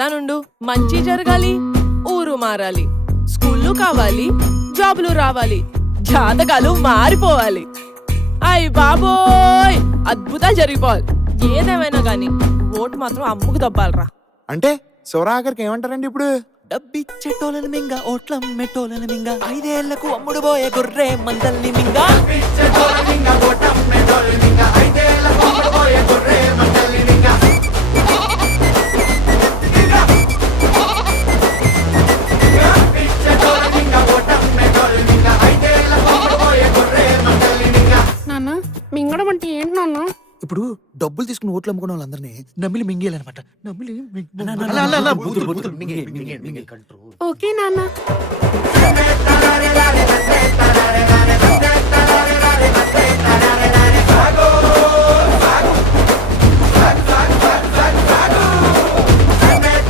చెప్తానుండు. మంచి జరగాలి, ఊరు మారాలి, స్కూళ్ళు కావాలి, జాబులు రావాలి, జాతకాలు మారిపోవాలి. అయ్ బాబోయ్, అద్భుతాలు జరిగిపోవాలి. ఏదేమైనా గాని ఓటు మాత్రం అమ్ముకు దబ్బాలరా. అంటే శివరాఖరికి ఏమంటారండి ఇప్పుడు? డబ్బిచ్చేటోళ్ళని మింగ ఓట్లం మెట్టోళ్ళని మింగ 5 ఏళ్లకు అమ్ముడు పోయే గొర్రె మందల్ని మింగ. నాన్న మింగడం అంటే ఏంటి నాన్న? ఇప్పుడు డబ్బులు తీసుకుని ఓట్లు అమ్ముకున్న వాళ్ళందరినీ నమ్మిలి మింగేయాలన్నమాట. నమ్మిలి ఓకే నాన్న.